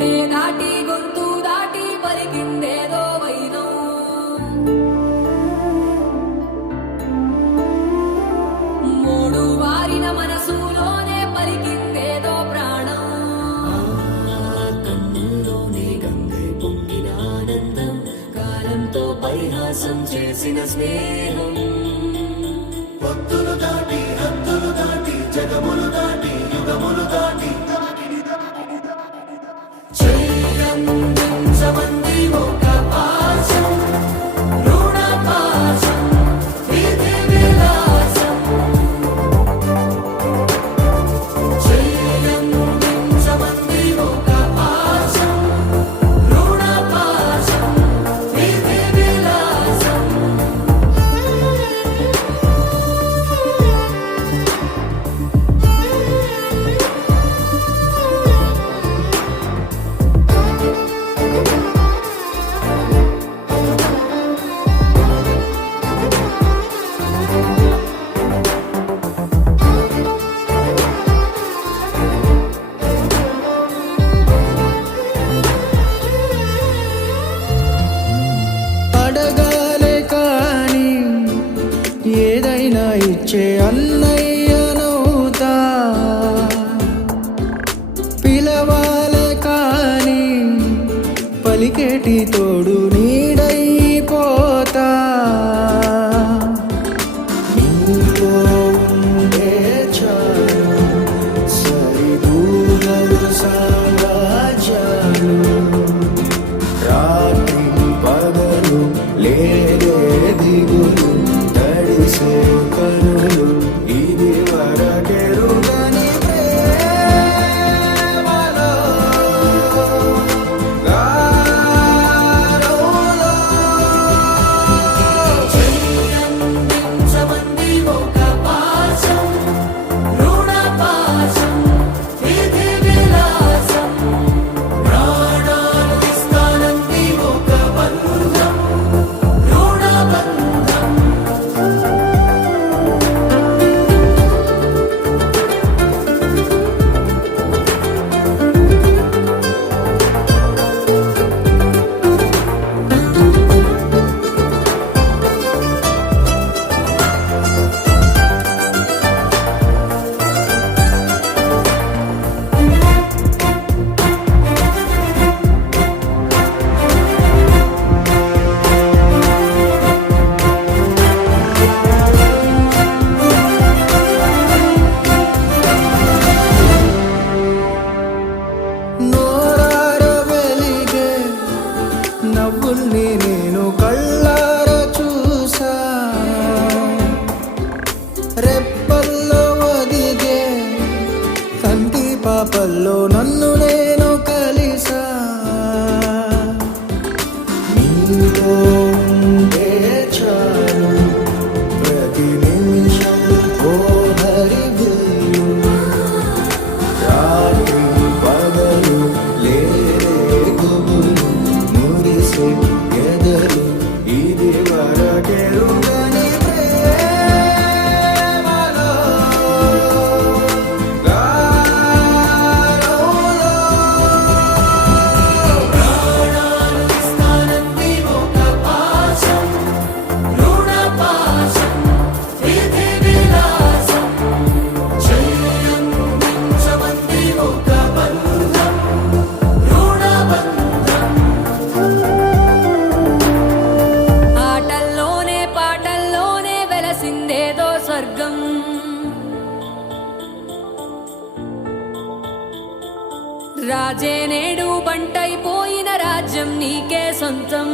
గుండె దాటి గొంతు దాటి పలికిందేదో వైనం. మూడు వారిన మనసులోనే పలికిందేదో ప్రాణం. కన్నుల్లోనే గంగై పొంగిన ఆనందం, కాలంతో పరిహాసం చేసిన స్నేహం. భక్తులు దాటి హద్దులు దాటి జగములు దాటి యుగములు దాటి చెయ్యందించమంది ఒక పాశం, రుణ పాశం, విధి విలాసం. చెయ్యందించమంది ఒక పాశం, రుణ పాశం, విధి విలాసం. అడగాలే కాని ఏదైనా ఇచ్చే అన్నయ్యనవుతా, పిలవాలే కాని పలికేటి తోడు నీడైపోతా. నీతో ఉండే చాలు సరిదూగలు సామ్రాజ్యాలు, రాత్రి పగలు లేదే దిగులు, తడిసే కనులు ఇది వరకెరుగని ప్రేమలో గారోలో. చెయ్యందించమంది ఒక పాశం, రుణ పాశం, విధి విలాసం. ప్రాణాలు ఇస్తానంది ఒక బంధం, రుణ బంధం. నోరార వెలిగే నవ్వుల్ని నేను కళ్ళార చూసా, రెప్పల్లో ఒదిగే కంటి పాపల్లో నన్ను నేను కలిసా. నీతో ఉండే చాలు ప్రతి నిమిషం ఓ హరివిల్లు, రాత్రి పగలు లేరే గుబులు, మురిసే ఎదలు ఇది వరకెరుగని ప్రేమలో గారోలో. ప్రాణాలు ఇస్తానంది ఒక పాశం, రుణ పాశం, విధి విలాసం. చెయ్యందించమంది ఒక బంధం, రుణ బంధం. ఆటల్లోనే పాటల్లోనే వెలసిందేదో స్వర్గం. రాజే నేడు బంటైపోయిన రాజ్యం నీకే సొంతం.